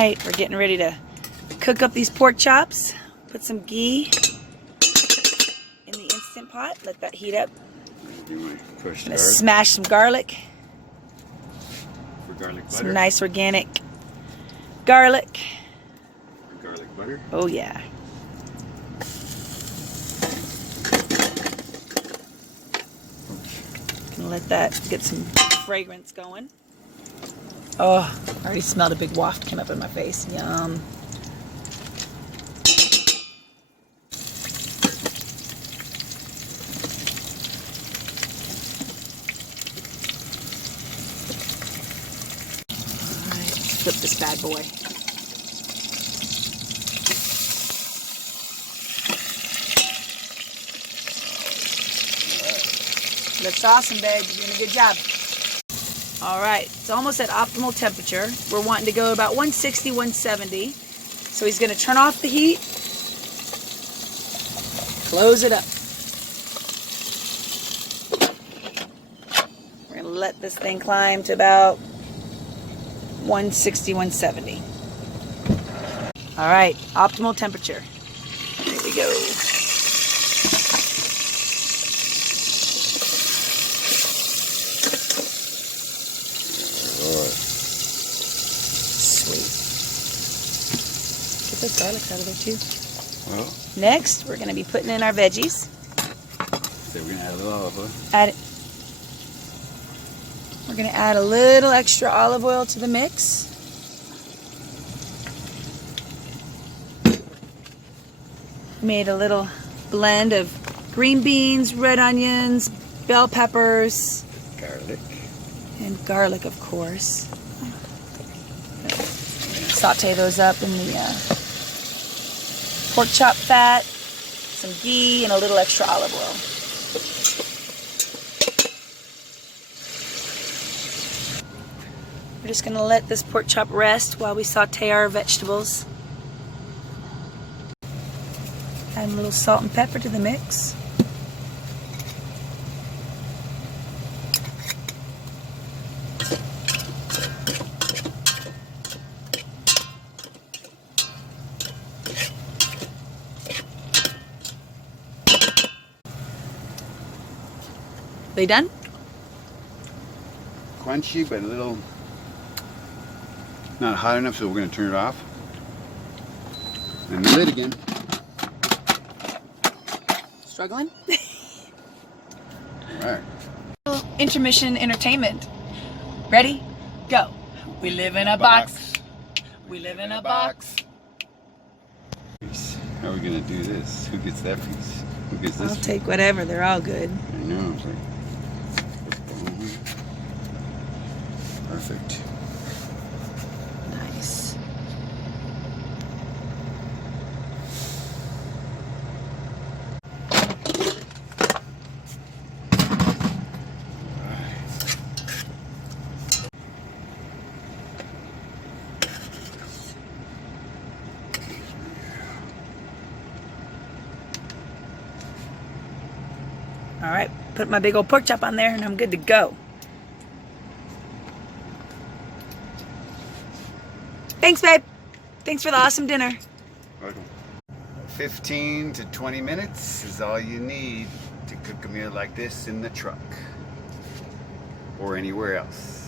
right, we're getting ready to cook up these pork chops. Put some ghee in the Instant Pot. Let that heat up. Gonna smash some garlic. For garlic butter. Some nice organic garlic. For garlic butter. Oh yeah. Gonna let that get some fragrance going. Oh, I already smelled a big waft come up in my face. Yum. Alright, flip this bad boy. Looks awesome, babe. You're doing a good job. Alright, it's almost at optimal temperature. We're wanting to go about 160, 170. So he's going to turn off the heat. Close it up. We're going to let this thing climb to about 160, 170. Alright, optimal temperature. There we go. Those garlics out of there too. Well, next, we're going to be putting in our veggies. So we're going to add a little olive oil. We're going to add a little extra olive oil to the mix. Made a little blend of green beans, red onions, bell peppers, Garlic. and garlic, of course. Saute those up in the pork chop fat, some ghee, and a little extra olive oil. We're just going to let this pork chop rest while we saute our vegetables. Add a little salt and pepper to the mix. They done? Crunchy, but a little not hot enough, so we're going to turn it off. And the lid again. Struggling? Alright. Intermission entertainment. Ready? Go. We live in a box. We live in a box. How are we going to do this? Who gets that piece? Who gets this? I'll take whatever. They're all good. I know. It's like, perfect. Nice. All right, put my big old pork chop on there and I'm good to go. Thanks, babe. Thanks for the awesome dinner. Welcome. 15 to 20 minutes is all you need to cook a meal like this in the truck or anywhere else.